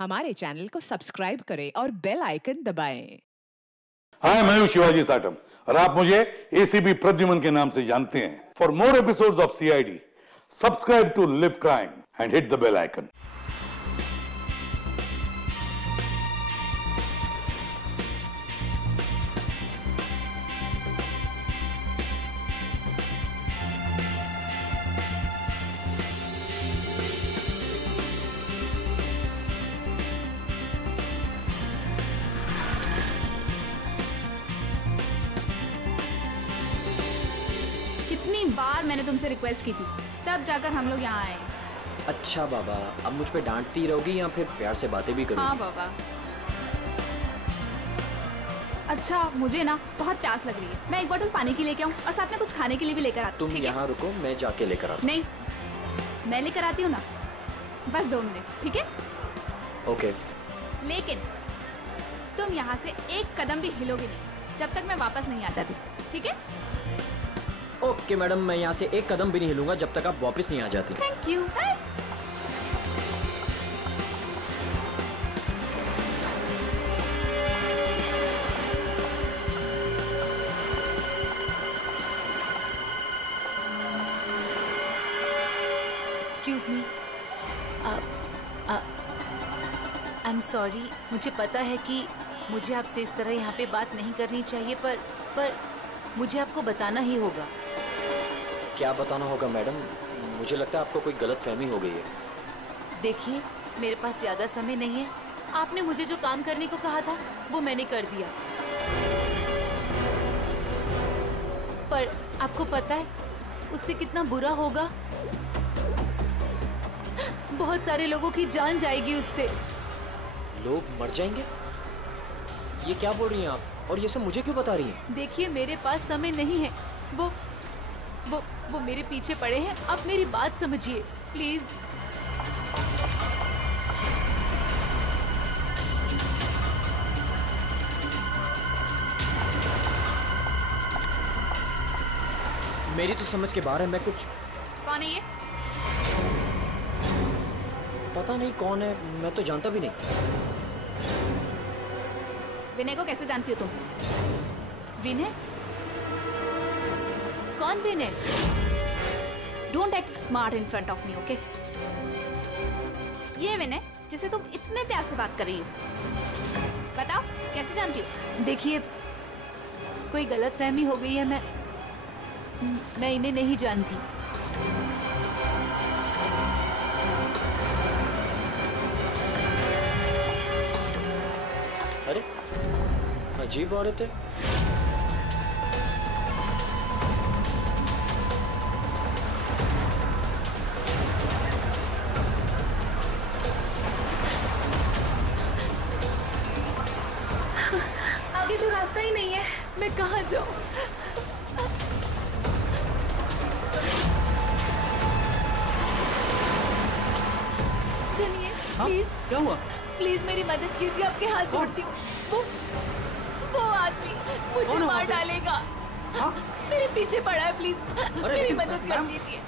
हमारे चैनल को सब्सक्राइब करें और बेल आइकन दबाएं। हाय, मैं हूं शिवाजी साटम और आप मुझे एसीपी प्रद्युमन के नाम से जानते हैं। For more episodes of CID, subscribe to live crime and hit the bell icon. कितनी बार मैंने तुमसे रिक्वेस्ट की थी, तब जाकर हम लोग यहाँ आए। अच्छा बाबा, अब मुझ पे डांटती रहोगी या फिर प्यार से बातें भी करोगी? हाँ बाबा। अच्छा, मुझे ना बहुत प्यास लग रही है, मैं एक बोतल पानी की लेके आऊँ और साथ में कुछ खाने के लिए भी लेकर आती हूँ। तुम यहाँ रुको, मैं जाके लेकर आता हूँ। नहीं, मैं लेकर आती हूँ ना, बस 2 मिनट, ठीक है? ओके। लेकिन तुम यहाँ से एक कदम भी हिलोगे नहीं जब तक मैं वापस नहीं आ जाती, ठीक है? ओके मैडम, मैं यहाँ से एक कदम भी नहीं हिलूंगा जब तक आप वापस नहीं आ जाती। Thank you. Bye. Excuse me, I am sorry. मुझे पता है कि मुझे आपसे इस तरह यहाँ पे बात नहीं करनी चाहिए, पर मुझे आपको बताना ही होगा। क्या बताना होगा मैडम? मुझे लगता है आपको कोई गलत फहमी हो गई है। देखिए, मेरे पास ज़्यादा समय नहीं है। आपने मुझे जो काम करने को कहा था वो मैंने कर दिया, पर आपको पता है उससे कितना बुरा होगा? बहुत सारे लोगों की जान जाएगी उससे। लोग मर जाएंगे? ये क्या बोल रही हैं आप? और ये सब मुझे क्यों बता रही हैं? देखिए, मेरे पास समय नहीं है। वो मेरे पीछे पड़े हैं। आप मेरी बात समझिए प्लीज। मेरी तो समझ के बाहर है। मैं कुछ... कौन है ये? पता नहीं कौन है, मैं तो जानता भी नहीं। विनय को कैसे जानती हो तुम? विनय? कौन Vinay? Don't act smart in front of me, okay? ये विनय जिसे तुम इतने प्यार से बात कर रही हो, बताओ कैसे जानती हो? देखिए, कोई गलतफहमी हो गई है। मैं इन्हें नहीं जानती। अरे, अजीब औरत है। आगे तो रास्ता ही नहीं है, मैं कहाँ जाऊँ? सुनिए, प्लीज। क्या हुआ? प्लीज मेरी मदद कीजिए, आपके हाथ जोड़ती हूँ। वो आदमी मुझे मार डालेगा। हाँ? मेरे पीछे पड़ा है, प्लीज मेरी मदद कर दीजिए।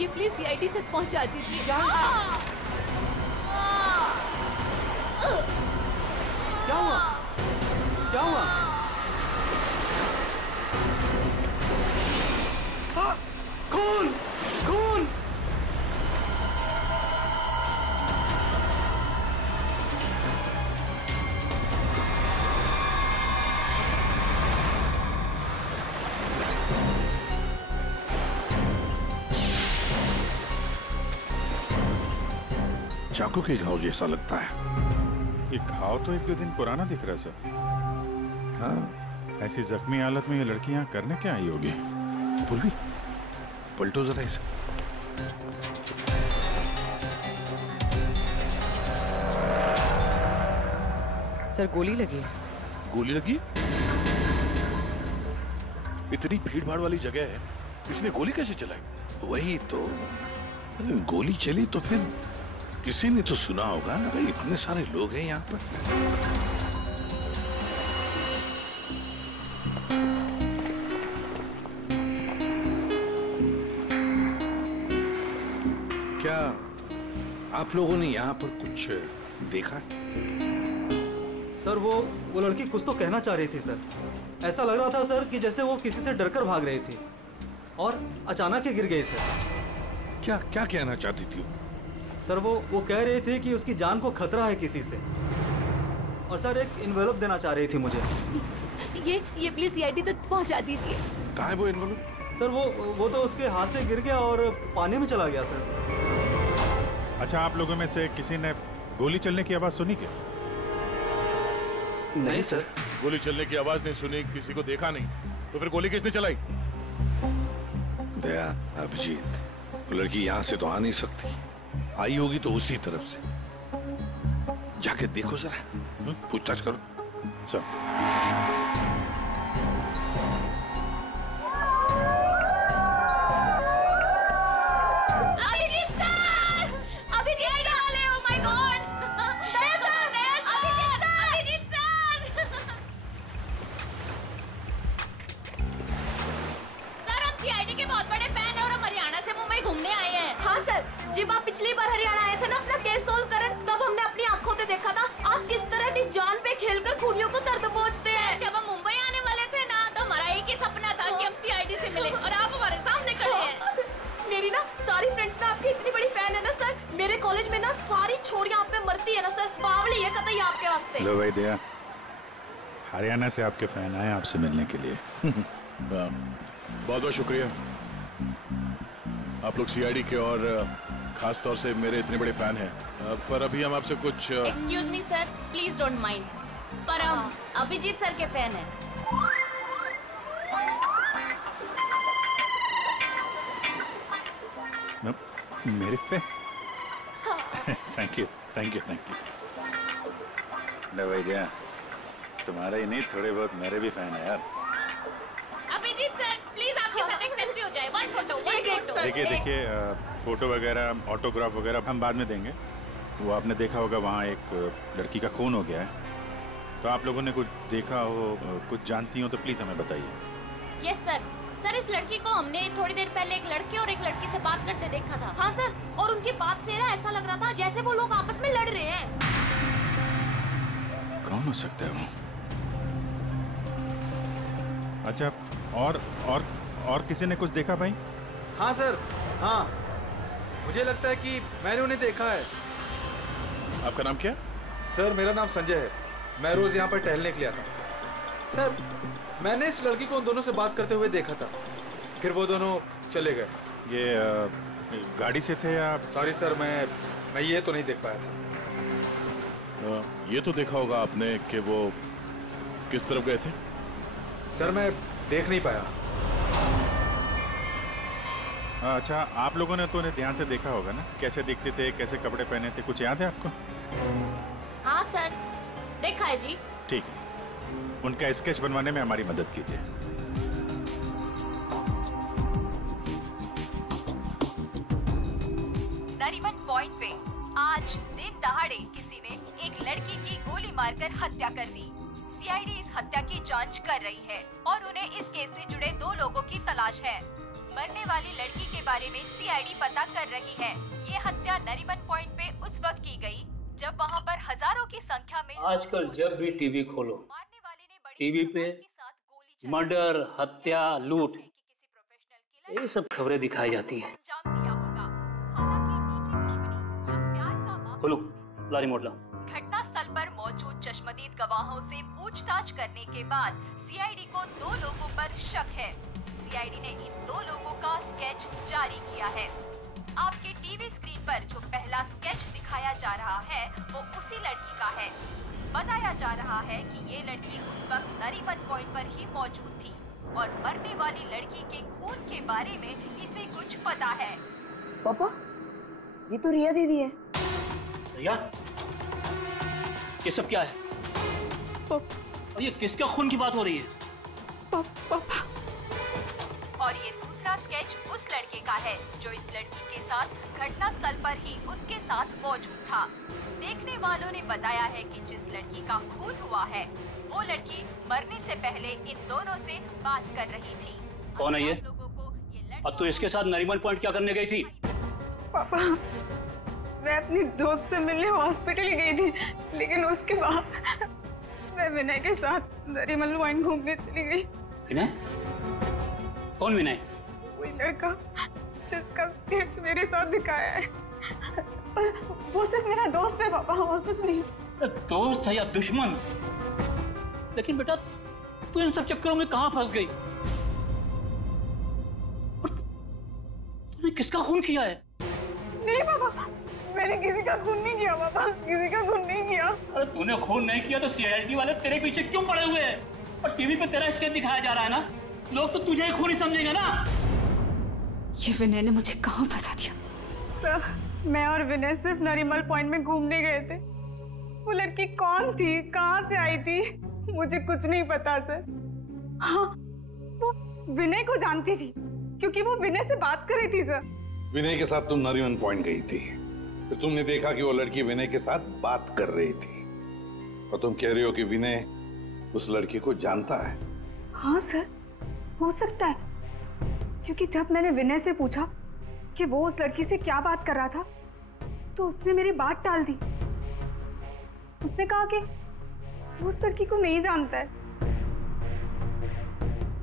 ये प्लीज सीआईडी तक पहुंचा दीजिए। क्या हुआ? क्या हुआ? कौन? कौन? चाकू के घाव जैसा लगता है। ये घाव तो 1-2 दिन पुराना दिख रहा है सर। हाँ, ऐसी जख्मी हालत में ये लड़की यहाँ करने क्या आई होगी? पूर्वी, पलटो जरा इसे। सर, गोली लगी। गोली लगी? इतनी भीड़ भाड़ वाली जगह है, इसने गोली कैसे चलाई? वही तो, गोली चली तो फिर किसी ने तो सुना होगा। इतने सारे लोग हैं यहाँ पर। क्या आप लोगों ने यहाँ पर कुछ देखा? सर वो लड़की कुछ तो कहना चाह रही थी सर। ऐसा लग रहा था सर कि जैसे वो किसी से डरकर भाग रही थी और अचानक ही गिर गई सर। क्या क्या कहना चाहती थी वो? सर वो कह रही थी कि उसकी जान को खतरा है किसी से, और सर एक इन्वेलप देना चाह रही थी मुझे। ये प्लीज सीआईडी तक पहुंचा दीजिए। कहाँ है वो इन्वॉल्व? सर वो तो उसके हाथ से गिर गया और पानी में चला गया सर। अच्छा, आप लोगों में से किसी ने गोली चलने की आवाज सुनी क्या? नहीं सर। गोली चलने की आवाज नहीं सुनी, किसी को देखा नहीं, तो फिर गोली किसने चलाई? दया, अभिजीत, वो लड़की यहाँ से तो आ नहीं सकती। आई होगी तो उसी तरफ से। जाके देखो जरा, पूछताछ करो। Sir, Abhijeet sir! अभिजीत वाले, oh my God! Daya sir! Abhijeet sir! Sir, हम सीआईडी के बहुत बड़े फैन हैं और हम हरियाणा से मुंबई घूमने आए हैं। हाँ सर, जब आप पिछली बार हरियाणा आए थे ना अपना केस सोल्व करने, तब हमने अपनी आंखों से देखा था आप किस तरह अपनी जान पे खेलकर खूनियों को दर्द पहुंचते हैं। जब हम मुंबई आने वाले थे ना, तो हमारा एक ही सपना था कि हम सीआईडी से मिले, और आप हमारे सामने खड़े हैं। मेरी ना सारी फ्रेंड्स ना आपकी इतनी बड़ी फैन है ना सर। मेरे कॉलेज में ना सारी छोरियां आप पे मरती है ना सर। बावली है कतई आपके वास्ते। लो भाई दया, हरियाणा से आपके फैन आए आपसे मिलने के लिए। बहुत बहुत शुक्रिया। आप लोग सीआईडी के और खास तौर से मेरे इतने बड़े फैन हैं, पर अभी हम आपसे कुछ excuse me sir, please don't mind, पर हम अभिजीत सर के फैन हैं। मेरे पे? Thank you. लो भाई दया, तुम्हारा ही नहीं, थोड़े बहुत मेरे भी फैन है यार। अभिजीत सर, प्लीज आपके साथ एक सेल्फी हो जाए। One photo. देखिए, फोटो वगैरह, ऑटोग्राफ वगैरह हम बाद में देंगे। वो आपने देखा होगा वहाँ एक लड़की का खून हो गया है, तो आप लोगों ने कुछ देखा हो, कुछ जानती हो तो प्लीज हमें बताइए। Yes sir. सर, इस लड़की को हमने थोड़ी देर पहले एक लड़के और एक लड़की से बात करते देखा था। हाँ सर, और उनकी बात से ना ऐसा लग रहा था जैसे वो लोग आपस में लड़ रहे हैं। कौन हो सकता है वो? अच्छा, और किसी ने कुछ देखा भाई? हाँ सर, हाँ, मुझे लगता है कि मैंने उन्हें देखा है। आपका नाम क्या? सर, मेरा नाम संजय है। मैं रोज यहाँ पर टहलने के लिए आता हूँ। सर, मैंने इस लड़की को उन दोनों से बात करते हुए देखा था, फिर वो दोनों चले गए। ये गाड़ी से थे या? सॉरी सर, मैं ये तो नहीं देख पाया था। ये तो देखा होगा आपने कि वो किस तरफ गए थे? सर, मैं देख नहीं पाया। अच्छा, आप लोगों ने तो उन्हें ध्यान से देखा होगा ना, कैसे दिखते थे, कैसे कपड़े पहने थे, कुछ याद है आपको? हाँ सर, देखा है जी। ठीक है, उनका स्केच बनवाने में हमारी मदद कीजिए। नरीमन पॉइंट पे आज दिन दहाड़े किसी ने एक लड़की की गोली मारकर हत्या कर दी। सीआईडी इस हत्या की जांच कर रही है और उन्हें इस केस से जुड़े 2 लोगों की तलाश है। मरने वाली लड़की के बारे में सीआईडी पता कर रही है। ये हत्या नरीमन पॉइंट पे उस वक्त की गई जब वहाँ पर हजारों की संख्या में आजकल जब भी टीवी खोलो, टीवी पे मर्डर, हत्या, लूट, ये सब खबरें दिखाई जाती हैं। खोलो, ला रिमोट ला। घटना स्थल पर मौजूद चश्मदीद गवाहों से पूछताछ करने के बाद सीआईडी को 2 लोगों पर शक है। सीआईडी ने इन 2 लोगों का स्केच जारी किया है। आपके टीवी स्क्रीन पर जो पहला स्केच दिखाया जा रहा है वो उसी लड़की का है। बताया जा रहा है कि ये लड़की उस वक्त नरीमन पॉइंट पर ही मौजूद थी और मरने वाली लड़की के खून के बारे में इसे कुछ पता है। पापा, ये तो रिया दीदी है। रिया? ये सब क्या है? और ये किसका खून की बात हो रही है? पापा। और ये दूसरा स्केच उस लड़के का है जो इस लड़की के साथ घटना स्थल पर ही उसके साथ मौजूद था। देखने वालों ने बताया है कि जिस लड़की का खून हुआ है वो लड़की मरने से पहले इन दोनों से बात कर रही थी। कौन है ये? अब तो इसके साथ नरीमन पॉइंट क्या करने गई थी? पापा, मैं अपनी दोस्त से मिलने हॉस्पिटल गई थी, लेकिन उसके बाद मैं विनय के साथ नरीमन पॉइंट घूमने चली गई। विनय? कौन विनय? वही लड़का जिसका स्केच मेरे साथ दिखाया है। और वो सिर्फ मेरा दोस्त है पापा, और कुछ नहीं। दोस्त है या दुश्मन? लेकिन बेटा तू इन सब चक्करों में कहां फंस गई? तूने किसका खून किया है? नहीं पापा, मैंने किसी का खून नहीं किया पापा, किसी का खून नहीं किया। अरे तूने खून नहीं किया तो सीआईडी वाले तेरे पीछे क्यों पड़े हुए हैं? और टीवी पे तेरा स्केच दिखाया जा रहा है ना, लोग तो तुझे ही खूनी समझेंगे ना। ये विनय ने मुझे कहाँ फंसा दिया? सर, मैं और विनय सिर्फ नरीमन पॉइंट में घूमने गए थे। वो लड़की कौन थी, कहाँ से आई थी, मुझे कुछ नहीं पता सर। हाँ, वो विनय को जानती थी क्योंकि वो विनय से बात कर रही थी सर। विनय के साथ तुम नरीमन पॉइंट गई थी, फिर तुमने देखा कि वो लड़की विनय के साथ बात कर रही थी, और तुम कह रही हो कि विनय उस लड़की को जानता है। हाँ सर, हो सकता है, क्योंकि जब मैंने विनय से पूछा कि वो उस लड़की से क्या बात कर रहा था, तो उसने मेरी बात टाल दी। उसने कहा कि वो उस लड़की को नहीं जानता है।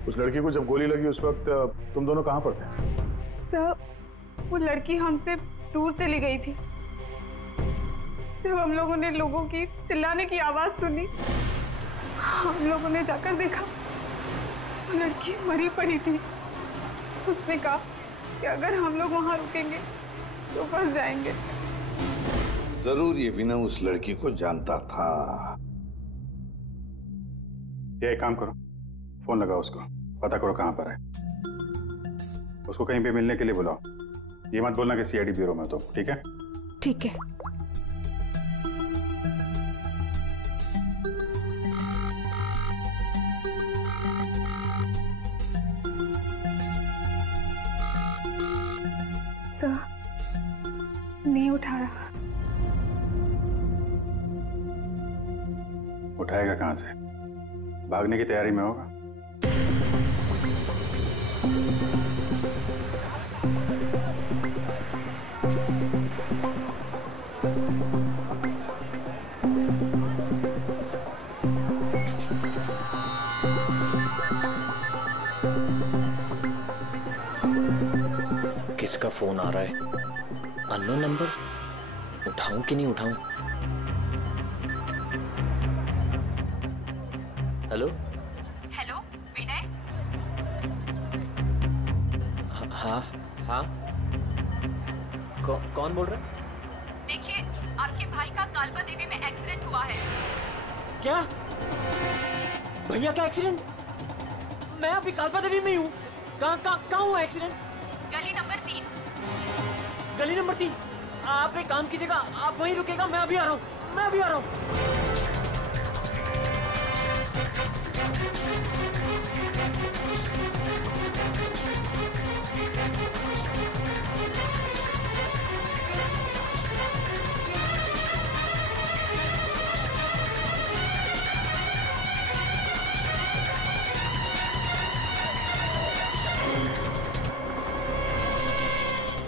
उस लड़की को जब गोली लगी उस वक्त तुम दोनों कहाँ पर थे? सर, वो लड़की हमसे दूर चली गई थी। जब हम लोगों ने लोगों की चिल्लाने की आवाज सुनी, हम लोगों ने जाकर देखा वो लड़की मरी पड़ी थी। उसने कहा कि अगर हम लोग वहां रुकेंगे तो फंस जाएंगे। जरूर ये विनय उस लड़की को जानता था। ये एक काम करो, फोन लगाओ उसको, पता करो कहां पर है। उसको कहीं पे मिलने के लिए बुलाओ। ये मत बोलना कि सीआईडी ब्यूरो में तो, ठीक है? ठीक है। सर, नहीं उठा रहा। उठाएगा कहां से? भागने की तैयारी में होगा। किसका फोन आ रहा है? Unknown number? उठाऊं कि नहीं उठाऊं? हेलो? हेलो विनय? हाँ हाँ, कौन बोल रहा है? देखिए, आपके भाई का कालबा देवी में एक्सीडेंट हुआ है। क्या? भैया का एक्सीडेंट? मैं अभी कालबा देवी में ही हूँ। कहाँ हुआ एक्सीडेंट? गली नंबर 3। गली नंबर 3? आप एक काम कीजिएगा, आप वहीं रुकेगा, मैं अभी आ रहा हूँ, मैं अभी आ रहा हूँ।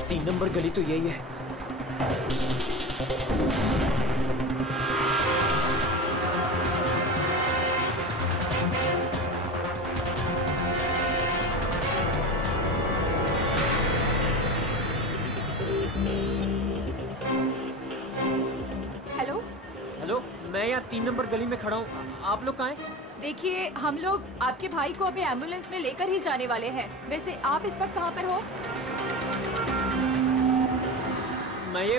तीन नंबर गली तो यही है। हेलो? हेलो, मैं यहाँ 3 नंबर गली में खड़ा हूँ। आप लोग कहाँ हैं? देखिए, हम लोग आपके भाई को अभी एम्बुलेंस में लेकर ही जाने वाले हैं। वैसे आप इस वक्त कहाँ पर हो? मैं ये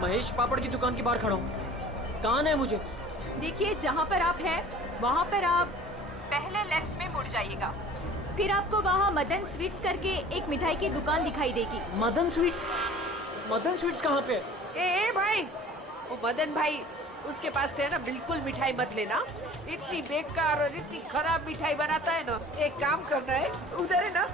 महेश पापड़ की दुकान के बाहर खड़ा हूँ। कहाँ है मुझे? देखिए, जहाँ पर आप हैं वहाँ पर आप पहले लेफ्ट में मुड़ जाइएगा, फिर आपको वहाँ मदन स्वीट्स करके एक मिठाई की दुकान दिखाई देगी। मदन स्वीट्स? मदन स्वीट्स कहाँ पे? ए भाई, वो मदन भाई, उसके पास से ना बिल्कुल मिठाई मत लेना। इतनी बेकार और इतनी खराब मिठाई बनाता है ना। एक काम करना है, उधर है ना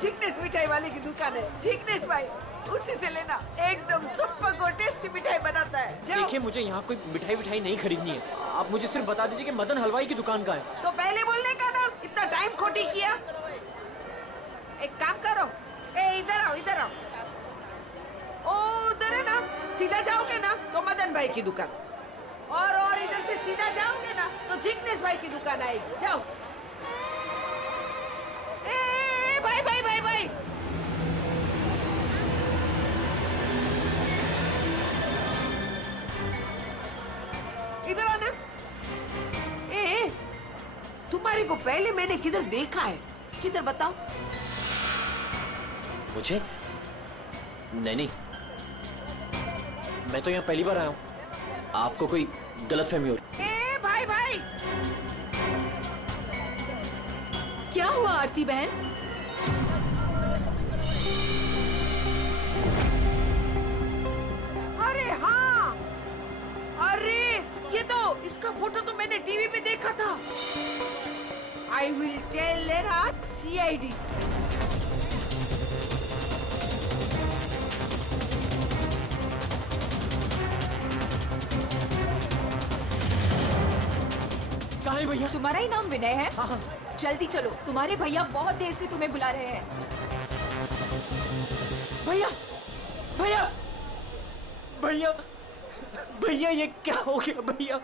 झिकनेस मिठाई वाले की दुकान है, झिकनेस भाई, उसी से लेना। एकदम सुपर को टेस्टी मिठाई बनाता है। देखिए, मुझे यहाँ कोई मिठाई नहीं खरीदनी है। आप मुझे सिर्फ बता दीजिए कि मदन हलवाई की दुकान का है। तो पहले बोलने का ना, इतना टाइम खोटी किया। एक काम करो, ए इधर आओ, इधर आओ। मदन भाई की दुकान। और इधर से सीधा जाओगे ना तो जिग्नेश भाई की दुकान आएगी। जाओ। ए भाई भाई भाई भाई, इधर आना। ए तुम्हारे को पहले मैंने किधर देखा है? किधर बताओ। मुझे नहीं, मैं तो यहाँ पहली बार आया हूँ। आपको कोई गलतफहमी हो रही। ए भाई भाई, क्या हुआ आरती बहन? अरे हाँ, अरे ये तो, इसका फोटो तो मैंने टीवी पे देखा था। I will tell there CID। कहाँ है भैया? तुम्हारा ही नाम विनय है? हाँ। जल्दी चलो, तुम्हारे भैया बहुत देर से तुम्हें बुला रहे हैं। भैया भैया भैया भैया, ये क्या हो गया भैया?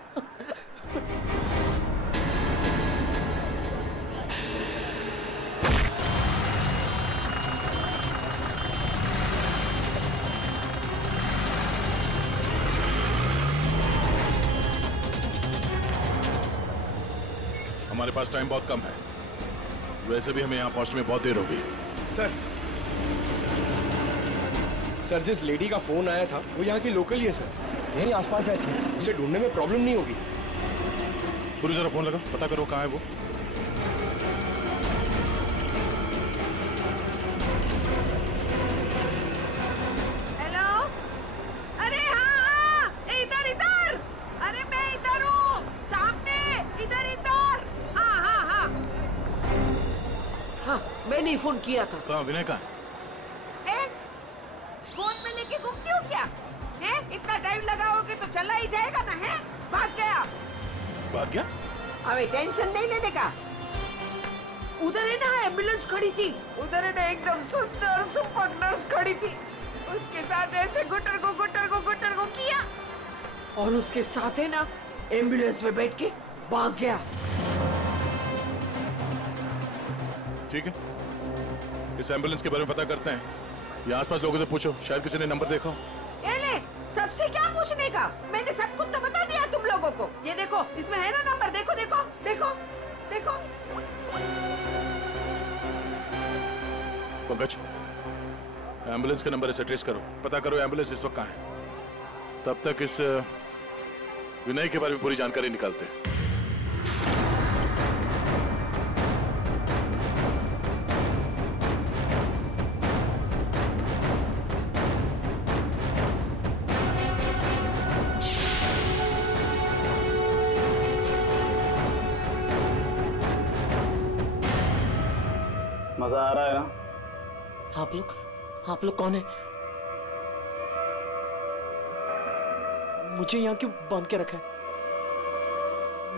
हमारे पास टाइम बहुत कम है, वैसे भी हमें यहाँ पहुंचने में बहुत देर होगी। सर, जिस लेडी का फोन आया था वो यहाँ की लोकल ही है सर, यहीं आसपास रहती है, उसे ढूंढने में प्रॉब्लम नहीं होगी। पूरी जरा फोन लगा, पता करो कहाँ है वो। हेलो, अरे हाँ, इधर इधर, अरे मैं इधर हूँ, सामने, इधर इधर। हाँ हाँ हाँ हाँ, मैंने ही फोन किया था। कहाँ विनय कहाँ? फोन में लेके घूमती हो क्या? है? इतना टाइम लगाओगे तो चला ही जाएगा ना। है? भाग गया। भाग गया? अबे टेंशन नहीं लेने का। उधर है ना एम्बुलेंस खड़ी थी, उधर है ना एकदम सुंदर सुपर नर्स खड़ी थी, उसके साथ ऐसे गुटर को किया और उसके साथ है ना एम्बुलेंस में बैठ के भाग गया। ठीक है, इस एम्बुलेंस के बारे में पता करते हैं। यहाँ आसपास लोगों से पूछो, शायद किसी ने नंबर देखा हो। ले, सबसे क्या पूछने का? मैंने सब कुछ तो बता दिया तुम लोगों को। ये देखो, इसमें है ना नंबर, देखो देखो देखो देखो। पंकज, एम्बुलेंस का नंबर इसे ट्रेस करो, पता करो एम्बुलेंस इस वक्त कहाँ है। तब तक इस विनय के बारे में पूरी जानकारी निकालते हैं। मजा आ रहा है ना? आप लोग कौन है? मुझे यहाँ क्यों बांध के रखा है?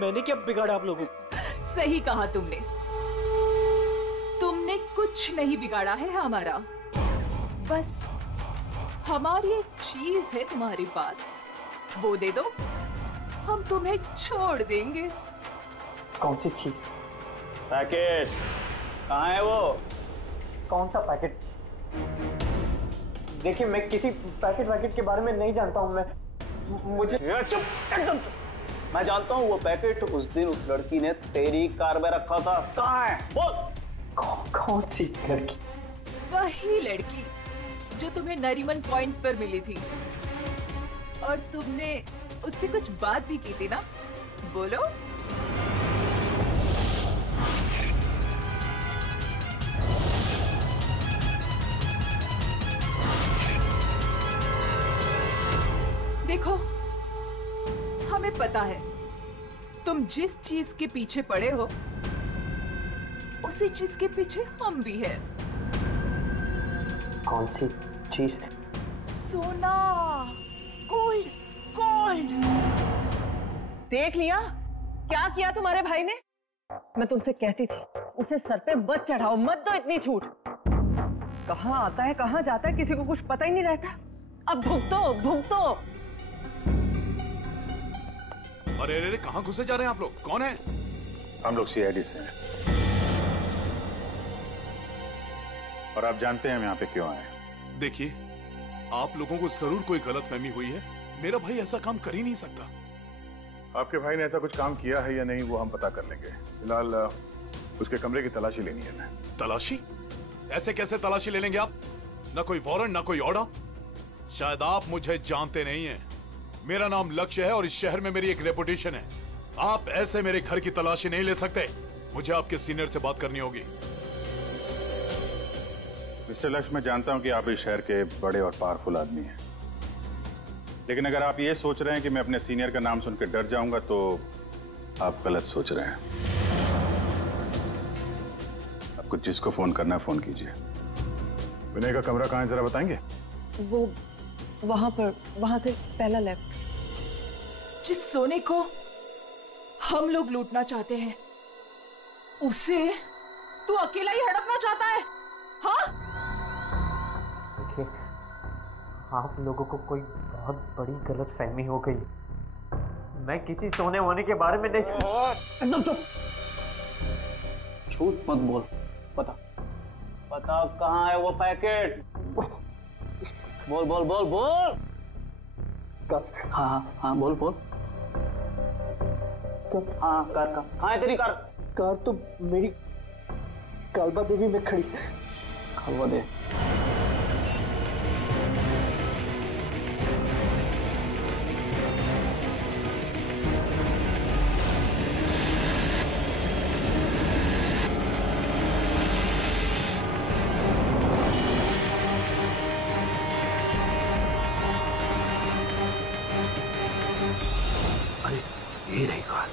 मैंने क्या बिगाड़ा आप लोगों को? सही कहा तुमने कुछ नहीं बिगाड़ा है हमारा। बस हमारी एक चीज है तुम्हारे पास, वो दे दो, हम तुम्हें छोड़ देंगे। कौन सी चीज? पैकेट कहाँ है वो? कौन सा पैकेट? देखिए, मैं किसी पैकेट के बारे में नहीं जानता हूँ। मुझे चुप, एकदम चुप। मैं जानता हूँ वो पैकेट उस दिन उस लड़की ने तेरी कार में रखा था। कहाँ है बोल? कौन सी लड़की? वही लड़की जो तुम्हें नरीमन पॉइंट पर मिली थी और तुमने उससे कुछ बात भी की थी ना, बोलो। देखो, हमें पता है तुम जिस चीज के पीछे पड़े हो उसी चीज के पीछे हम भी हैं। कौन सी चीज? सोना, गोल्ड, गोल्ड। देख लिया क्या किया तुम्हारे भाई ने? मैं तुमसे कहती थी उसे सर पे मत चढ़ाओ, मत दो इतनी छूट। कहाँ आता है कहाँ जाता है किसी को कुछ पता ही नहीं रहता। अब भुगतो भुगतो। अरे अरे कहाँ घुसे जा रहे हैं आप लोग? कौन है? हम लोग सीआईडी से हैं और आप जानते हैं हम यहाँ पे क्यों आए। देखिए, आप लोगों को जरूर कोई गलतफहमी हुई है। मेरा भाई ऐसा काम कर ही नहीं सकता। आपके भाई ने ऐसा कुछ काम किया है या नहीं वो हम पता कर लेंगे। फिलहाल उसके कमरे की तलाशी लेनी है हमें। तलाशी? ऐसे कैसे तलाशी ले लेंगे आप? ना कोई वारंट, ना कोई ऑर्डर। शायद आप मुझे जानते नहीं हैं। मेरा नाम लक्ष्य है और इस शहर में मेरी एक रेपुटेशन है। आप ऐसे मेरे घर की तलाशी नहीं ले सकते। मुझे आपके सीनियर से बात करनी होगी। मिस्टर लक्ष्य, मैं जानता हूं कि आप इस शहर के बड़े और पावरफुल आदमी हैं, लेकिन अगर आप ये सोच रहे हैं कि मैं अपने सीनियर का नाम सुनकर डर जाऊंगा तो आप गलत सोच रहे हैं। आपको जिसको फोन करना है फोन कीजिए। विनय का कमरा कहाँ है जरा बताएंगे? वो वहां पर, वहां से पहला लेफ्ट। जिस सोने को हम लोग लूटना चाहते हैं उसे तू अकेला ही हड़पना चाहता है? हाँ? देखिए, आप लोगों को कोई बहुत बड़ी गलतफहमी हो गई। मैं किसी सोने वोने के बारे में नहीं। एकदम चुप। झूठ मत बोल। बता कहाँ है वो पैकेट? बोल बोल बोल बोल। हाँ हाँ बोल बोल। हाँ कार कहाँ है तेरी कार? कार तो मेरी कालबा देवी में खड़ी। कालबा देवी? ये रही कार।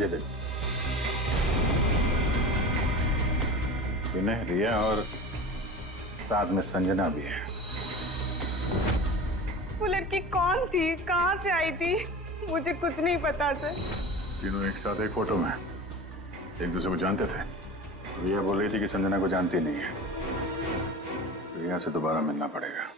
ये देख, विनय, रिया और साथ में संजना भी है। वो लड़की कौन थी, कहाँ से आई थी? मुझे कुछ नहीं पता सर। तीनों एक साथ एक फोटो में एक दूसरे को जानते थे। रिया बोल रही थी कि संजना को जानती नहीं है। रिया से दोबारा मिलना पड़ेगा।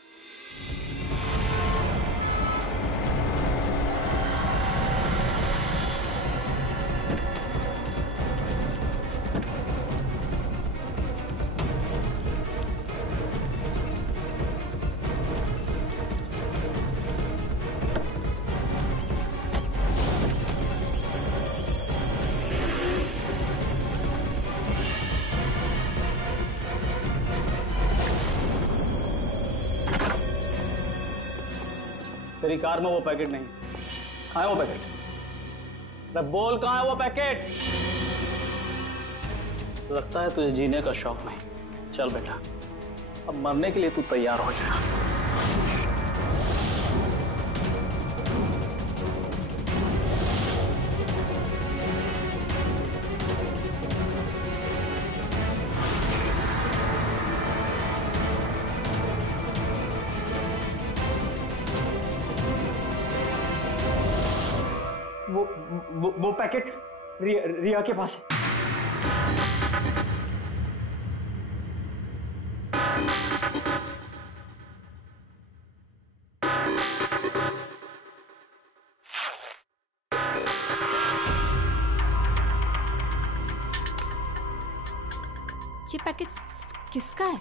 तेरी कार में वो पैकेट नहीं। कहाँ है वो पैकेट? अरे बोल कहाँ है वो पैकेट? लगता है तुझे जीने का शौक नहीं। चल बेटा, अब मरने के लिए तू तैयार हो जा। वो पैकेट रिया के पास है। ये पैकेट किसका है?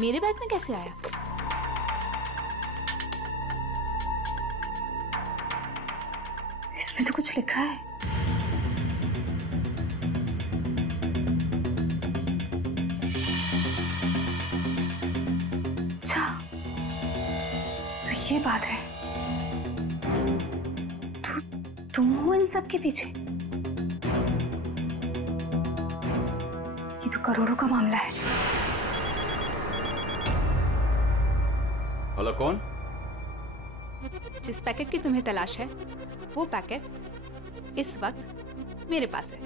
मेरे बैग में कैसे आया? इसमें तो कुछ लिखा है। बात है, तुम हो इन सब के पीछे? ये तो करोड़ों का मामला है। हेलो, कौन? जिस पैकेट की तुम्हें तलाश है वो पैकेट इस वक्त मेरे पास है।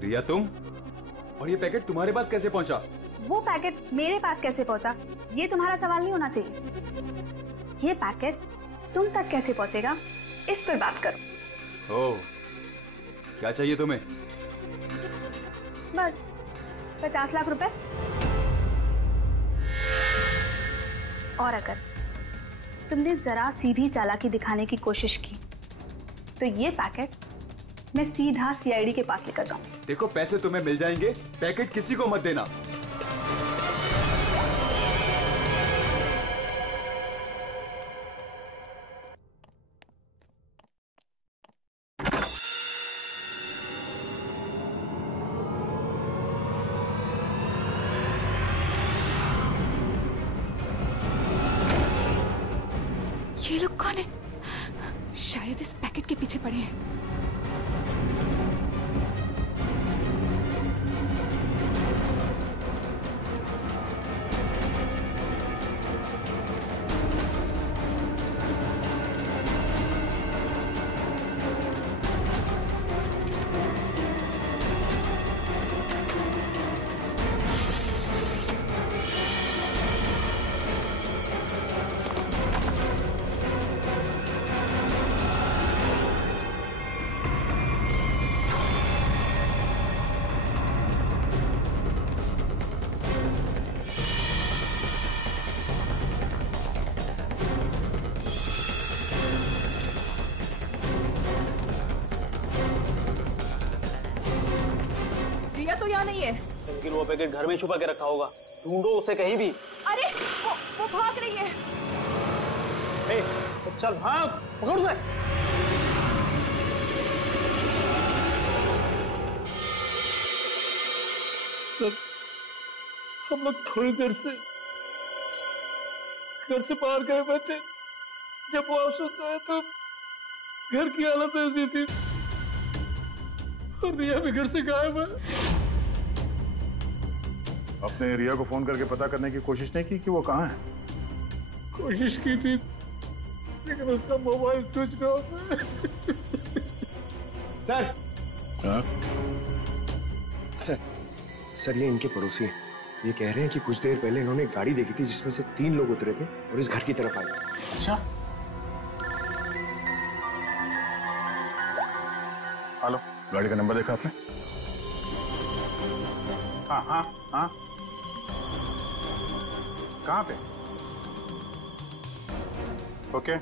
रिया, तुम? और ये पैकेट तुम्हारे पास कैसे पहुंचा? वो पैकेट मेरे पास कैसे पहुंचा ये तुम्हारा सवाल नहीं होना चाहिए। ये पैकेट तुम तक कैसे पहुंचेगा इस पर बात करो। ओह, क्या चाहिए तुम्हें? बस 50 लाख रुपए। और अगर तुमने जरा सी भी चालाकी दिखाने की कोशिश की तो ये पैकेट मैं सीधा सीआईडी के पास लेकर जाऊं। देखो, पैसे तुम्हें मिल जाएंगे, पैकेट किसी को मत देना। ये लोग कौन है? शायद इस पैकेट के पीछे पड़े हैं। तो यहाँ नहीं है। लेकिन वो पैकेट घर में छुपा के रखा होगा, ढूंढो उसे कहीं भी। अरे वो भाग रही है। तो चल भाग, पकड़ उसे। सर, हम लोग थोड़ी देर से घर से बाहर गए बैठे, जब वापस आए तो घर की हालत ऐसी थी और रिया भी घर से गायब है। आपने रिया को फोन करके पता करने की कोशिश नहीं की कि वो कहाँ है? कोशिश की थी लेकिन उसका मोबाइल स्विच ऑफ है। सर। सर, ये इनके पड़ोसी हैं। ये कह रहे हैं कि कुछ देर पहले इन्होंने गाड़ी देखी थी जिसमें से 3 लोग उतरे थे और इस घर की तरफ आए। अच्छा। हेलो, गाड़ी का नंबर देखा आपने? हाँ हाँ हाँ, कहाँ पे? ओके,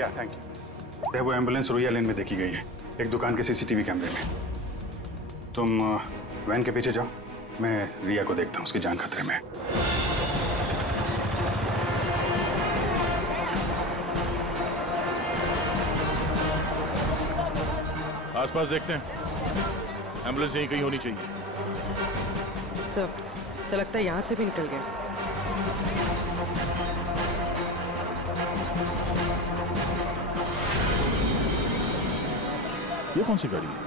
या थैंक यू। वो एम्बुलेंस रोया लेन में देखी गई है, एक दुकान के सीसीटीवी कैमरे में। तुम वैन के पीछे जाओ, मैं रिया को देखता हूँ, उसकी जान खतरे में है। आसपास देखते हैं, एम्बुलेंस यहीं कहीं होनी चाहिए। सर लगता है यहाँ से भी निकल गया। ये कौन सी गाड़ी है?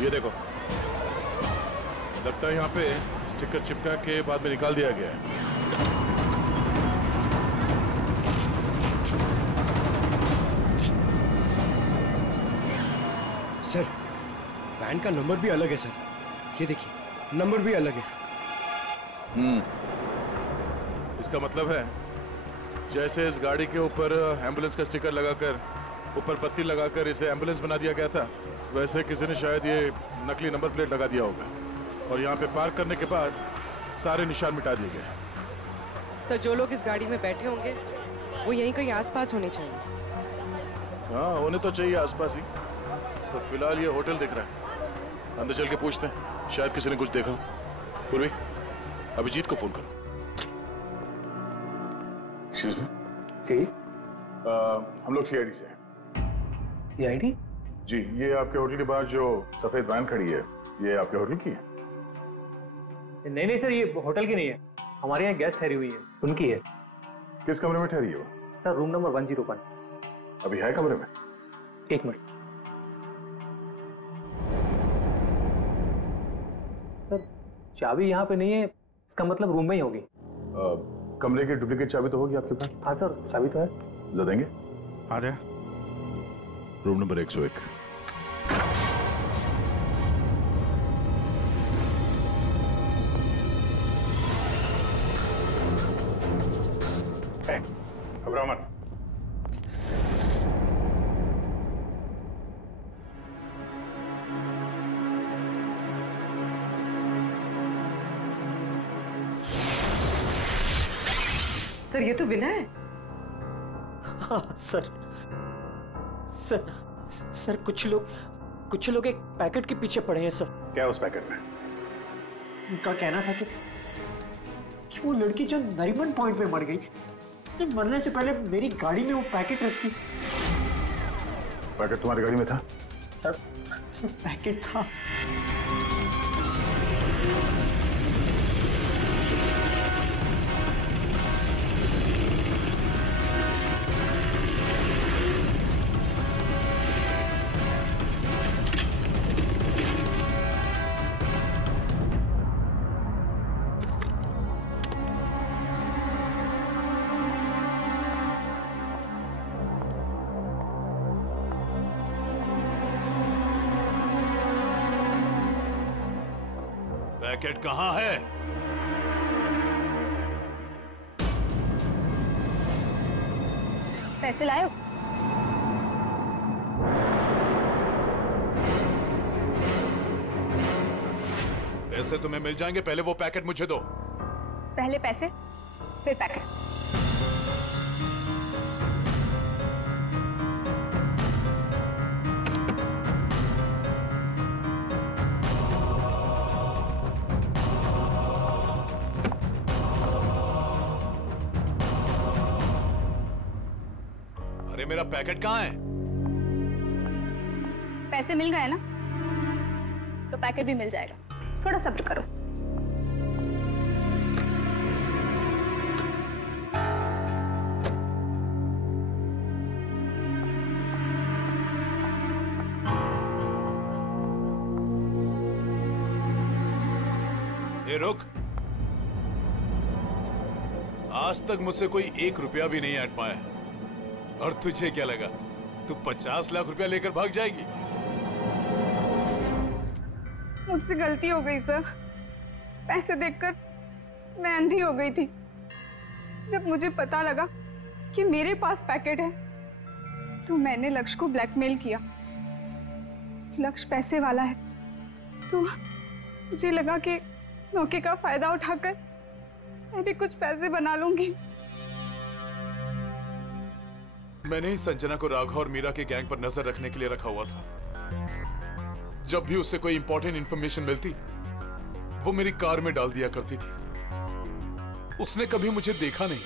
ये देखो, लगता है यहाँ पे स्टिकर चिपका के बाद में निकाल दिया गया है। सर, वैन का नंबर भी अलग है सर, ये देखिए, नंबर भी अलग है। इसका मतलब है जैसे इस गाड़ी के ऊपर एम्बुलेंस का स्टिकर लगाकर ऊपर पत्ती लगाकर इसे एम्बुलेंस बना दिया गया था, वैसे किसी ने शायद ये नकली नंबर प्लेट लगा दिया होगा और यहाँ पे पार्क करने के बाद सारे निशान मिटा दिए गए। सर, जो लोग इस गाड़ी में बैठे होंगे वो यहीं कहीं आसपास होने चाहिए। हाँ, होने तो चाहिए आसपास ही। तो फिलहाल ये होटल दिख रहा है, अंदर चल के पूछते हैं, शायद किसी ने कुछ देखा। पूर्वी, अभिजीत को फोन करो। एक्सक्यूज मी, हम लोग सीआईडी से हैं। सीआईडी? जी, ये आपके होटल के बाहर जो सफेद वैन खड़ी है, ये आपके होटल की है? नहीं नहीं सर, ये होटल की नहीं है, हमारे यहाँ गेस्ट ठहरी हुई है, उनकी है। किस कमरे में ठहरी है वो? Sir room number 101। अभी है कमरे में? एक मिनट सर, चाबी यहाँ पे नहीं है, इसका मतलब रूम में ही होगी। कमरे की डुप्लीकेट चाबी तो होगी आपके पास? हाँ सर, चाबी तो है। ला देंगे? आ जाए। Room number 101। घबराओ मत। सर ये तो विनय है। हाँ सर, सर कुछ लोग एक पैकेट के पीछे पड़े हैं सर। क्या उस पैकेट में? उनका कहना था कि वो लड़की जो नरीमन पॉइंट पे मर गई, उसने मरने से पहले मेरी गाड़ी में वो पैकेट रखी। पैकेट तुम्हारी गाड़ी में था? सर पैकेट था। पैकेट कहाँ है? पैसे लाए? पैसे तुम्हें मिल जाएंगे, पहले वो पैकेट मुझे दो। पहले पैसे फिर पैकेट। अरे मेरा पैकेट कहाँ है? पैसे मिल गए ना, तो पैकेट भी मिल जाएगा। थोड़ा सब्र करो। ए रुक, आज तक मुझसे कोई 1 रुपया भी नहीं ऐड पाया, और तुझे क्या लगा तू 50 लाख रुपया लेकर भाग जाएगी? मुझसे गलती हो गई सर। पैसे देखकर मैं अंधी हो गई थी। जब मुझे पता लगा कि मेरे पास पैकेट है, तो मैंने लक्ष्य को ब्लैकमेल किया। लक्ष्य पैसे वाला है, तो मुझे लगा कि मौके का फायदा उठाकर मैं भी कुछ पैसे बना लूंगी। मैंने ही संजना को राघव और मीरा के गैंग पर नजर रखने के लिए रखा हुआ था। जब भी उससे कोई इंपॉर्टेंट इंफॉर्मेशन मिलती, वो मेरी कार में डाल दिया करती थी। उसने कभी मुझे देखा नहीं।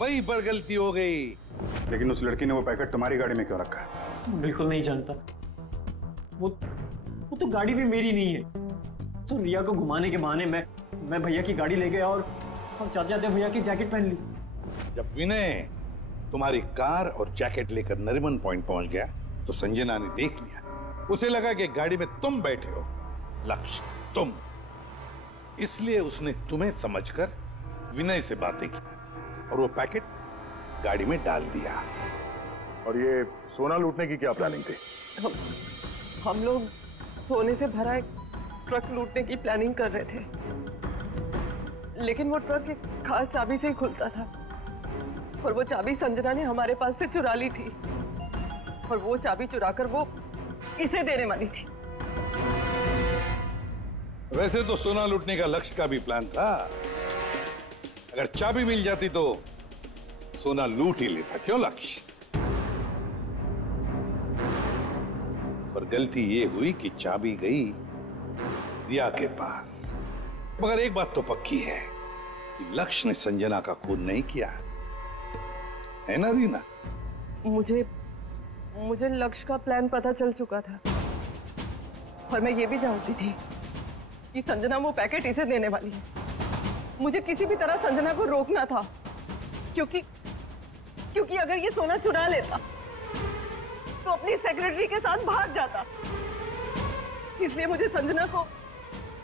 वही पर गलती हो गई। लेकिन उस लड़की ने वो पैकेट तुम्हारी गाड़ी में क्यों रखा? बिल्कुल नहीं जानता। वो तो गाड़ी भी मेरी नहीं है। तो रिया को घुमाने के बहाने मैं भैया की गाड़ी ले गया और जाते जाते भैया की जैकेट पहन ली। जब विनय तुम्हारी कार और जैकेट लेकर नरीमन पॉइंट पहुंच गया, तो संजना ने देख लिया। उसे लगा कि गाड़ी में तुम बैठे हो, लक्ष्य तुम। इसलिए उसने तुम्हें समझकर विनय से बातें की और वो पैकेट गाड़ी में डाल दिया। और ये सोना लूटने की क्या प्लानिंग थी? हम लोग सोने से भरा एक ट्रक लूटने की प्लानिंग कर रहे थे, लेकिन वो ट्रक एक खास चाबी से ही खुलता था, और वो चाबी संजना ने हमारे पास से चुरा ली थी, और वो चाबी चुराकर वो इसे देने वाली थी। वैसे तो सोना लूटने का लक्ष्य का भी प्लान था। अगर चाबी मिल जाती तो सोना लूट ही लेता, क्यों लक्ष्य? पर गलती ये हुई कि चाबी गई रिया के पास। मगर एक बात तो पक्की है कि लक्ष्य ने संजना का खून नहीं किया, है ना रीना? मुझे लक्ष्य का प्लान पता चल चुका था और मैं ये भी जानती थी कि संजना वो पैकेट इसे देने वाली है। मुझे किसी भी तरह संजना को रोकना था, क्योंकि अगर ये सोना चुरा लेता तो अपनी सेक्रेटरी के साथ भाग जाता। इसलिए मुझे संजना को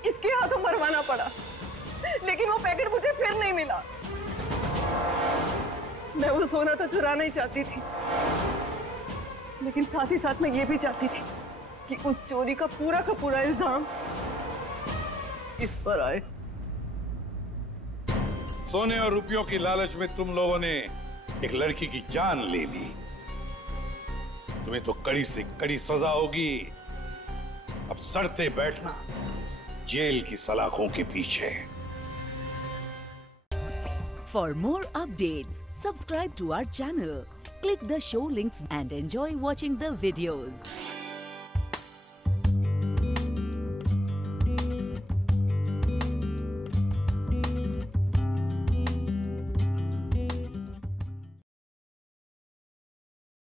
इसके हाथों मरवाना पड़ा, लेकिन वो पैकेट मुझे फिर नहीं मिला। मैं वो सोना तो चुराना ही चाहती थी, लेकिन साथ ही साथ मैं ये भी चाहती थी कि उस चोरी का पूरा इल्जाम इस पर आए। सोने और रुपयों की लालच में तुम लोगों ने एक लड़की की जान ले ली। तुम्हें तो कड़ी से कड़ी सजा होगी। अब सड़ते बैठना जेल की सलाखों के पीछे। For more updates, subscribe to our channel, click the show links and enjoy watching the videos.